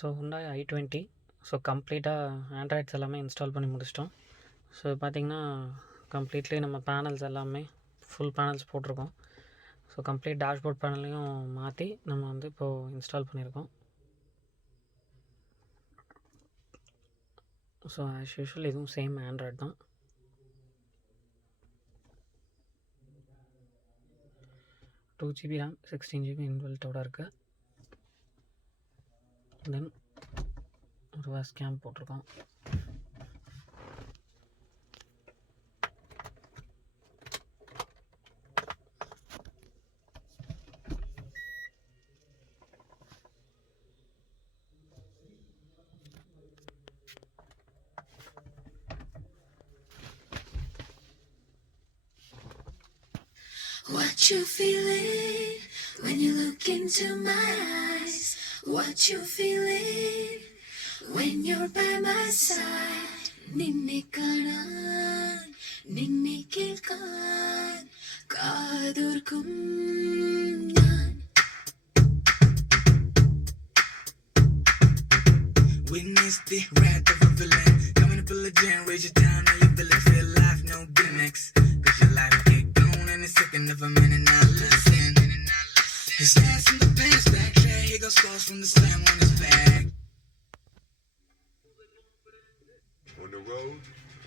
So Hyundai I-20 so கம்ப்ளீட்டாக androids எல்லாமே install பண்ணி முடிச்சிட்டோம். ஸோ பார்த்திங்கன்னா கம்ப்ளீட்லி நம்ம பேனல்ஸ் எல்லாமே ஃபுல் பேனல்ஸ் போட்டிருக்கோம். ஸோ கம்ப்ளீட் டேஷ்போர்ட் பேனலையும் மாற்றி நம்ம வந்து இப்போது இன்ஸ்டால் பண்ணியிருக்கோம். ஸோ ஆஸ் யூஷுவல் இதுவும் சேம் ஆண்ட்ராய்ட் தான். டூ ஜிபி ரேம் 16 GB இன்பில்ட்டோட இருக்குது. தென் ரிவர்ஸ் கேம் போட்டிருக்கோம். What you feeling when you look into my eyes? What you feeling when you're by my side? Ninne kanan, ninne kelkan, kaadorkum naan. Witness the wrath of a villain. Coming to pull a jam, raise your down, now you feel it, feel life, no gimmicks. Cause your life get gone in a second of a minute, now listen. His ass in the pants, back track, here goes scars from the slam on his back. On the road,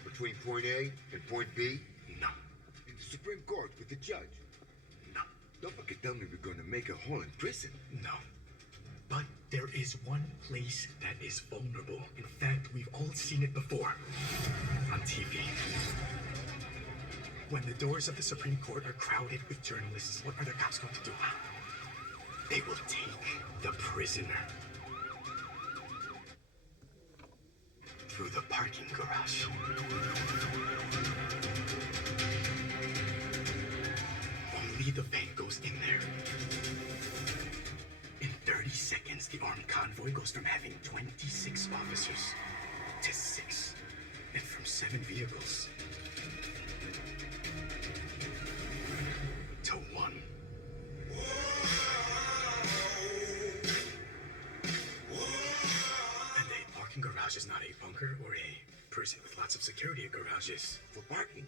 between point A and point B? No, In the Supreme Court with the judge? no, Don't fucking tell me we're gonna make a hole in prison. no. But there is one place that is vulnerable. In fact, we've all seen it before. On TV. When the doors of the Supreme Court are crowded with journalists, what are the cops going to do? They will take the prisoner through the parking garage. Only the van goes in there. In 30 seconds, the armed convoy goes from having 26 officers to 6, and from 7 vehicles to 1. And a parking garage is not a bunker or a prison with lots of security garages. For parking?